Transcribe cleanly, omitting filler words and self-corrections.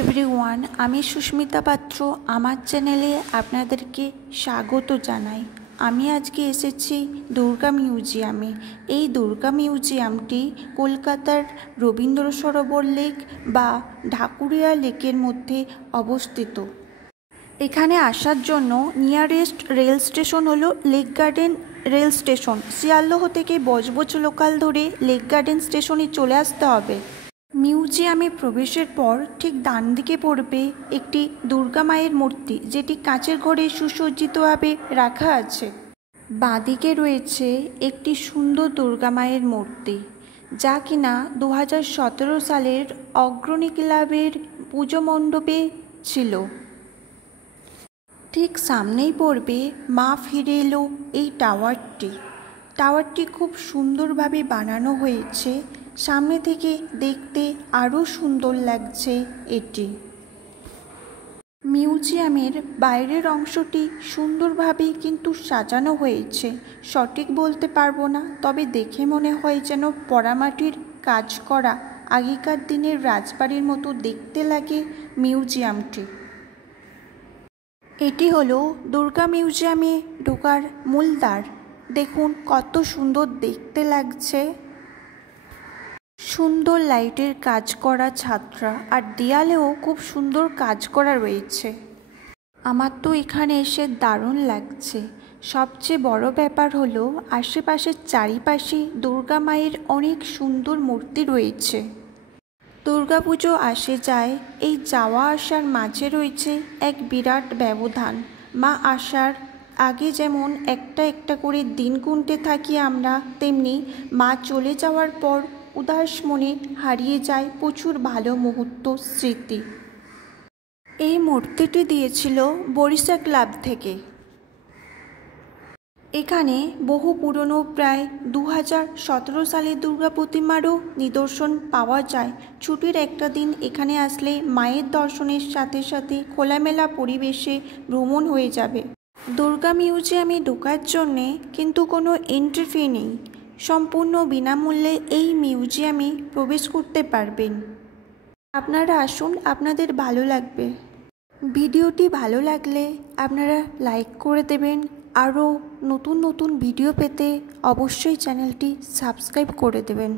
Everyone, আমি সুস্মিতা পাত্র। আমার চ্যানেলে আপনাদেরকে স্বাগত জানাই। আমি আজকে এসেছি দুর্গা মিউজিয়ামে। এই দুর্গা মিউজিয়ামটি কলকাতার রবীন্দ্র সরোবর লেক বা ঢাকুরিয়া লেকের মধ্যে অবস্থিত। এখানে আসার জন্য নিয়ারেস্ট রেল স্টেশন হলো lake garden rail station. Sealdah থেকে বজবজ লোকাল ধরে লেক গার্ডেন স্টেশনে চলে আসতে হবে। মিউজিয়ামে প্রবেশের পর ঠিক ডান দিকে পড়বে একটি দুর্গা মায়ের মূর্তি, যেটি কাঁচের ঘরে সুসজ্জিতভাবে রাখা আছে। বাঁদিকে রয়েছে একটি সুন্দর দুর্গা মায়ের মূর্তি, যা কিনা 2017 সালের অগ্রণী ক্লাবের পুজো মণ্ডপে ছিল। ঠিক সামনেই পড়বে মা ফিরে এলো এই টাওয়ারটি খুব সুন্দরভাবে বানানো হয়েছে। সামনে থেকে দেখতে আরও সুন্দর লাগছে এটি। মিউজিয়ামের বাইরের অংশটি সুন্দরভাবে কিন্তু সাজানো হয়েছে। সঠিক বলতে পারবো না, তবে দেখে মনে হয় যেন পোড়ামাটির কাজ করা আগেকার দিনের রাজবাড়ির মতো দেখতে লাগে মিউজিয়ামটি। এটি হলো দুর্গা মিউজিয়ামে ঢোকার মূল দ্বার। দেখুন কত সুন্দর দেখতে লাগছে। সুন্দর লাইটের কাজ করা ছাত্রা, আর দেয়ালেও খুব সুন্দর কাজ করা রয়েছে। আমার তো এখানে এসে দারুণ লাগছে। সবচেয়ে বড় ব্যাপার হলো আশেপাশের চারিপাশে দুর্গা মায়ের অনেক সুন্দর মূর্তি রয়েছে। দুর্গাপুজো আসে যায়, এই যাওয়া আসার মাঝে রয়েছে এক বিরাট ব্যবধান। মা আসার আগে যেমন একটা একটা করে দিন গুনতে থাকি আমরা, তেমনি মা চলে যাওয়ার পর উদাস মনে হারিয়ে যায় প্রচুর ভালো মুহূর্ত, স্মৃতি। এই মূর্তিটি দিয়েছিল বরিশা ক্লাব থেকে। এখানে বহু পুরনো প্রায় 2017 সালের দুর্গা প্রতিমারও নিদর্শন পাওয়া যায়। ছুটির একটা দিন এখানে আসলে মায়ের দর্শনের সাথে সাথে খোলামেলা পরিবেশে ভ্রমণ হয়ে যাবে। দুর্গা মিউজিয়ামে ঢোকার জন্যে কিন্তু কোনো এন্ট্রি ফি নেই। সম্পূর্ণ বিনামূল্যে এই মিউজিয়ামে প্রবেশ করতে পারবেন। আপনারা আসুন, আপনাদের ভালো লাগবে। ভিডিওটি ভালো লাগলে আপনারা লাইক করে দেবেন। আরও নতুন নতুন ভিডিও পেতে অবশ্যই চ্যানেলটি সাবস্ক্রাইব করে দেবেন।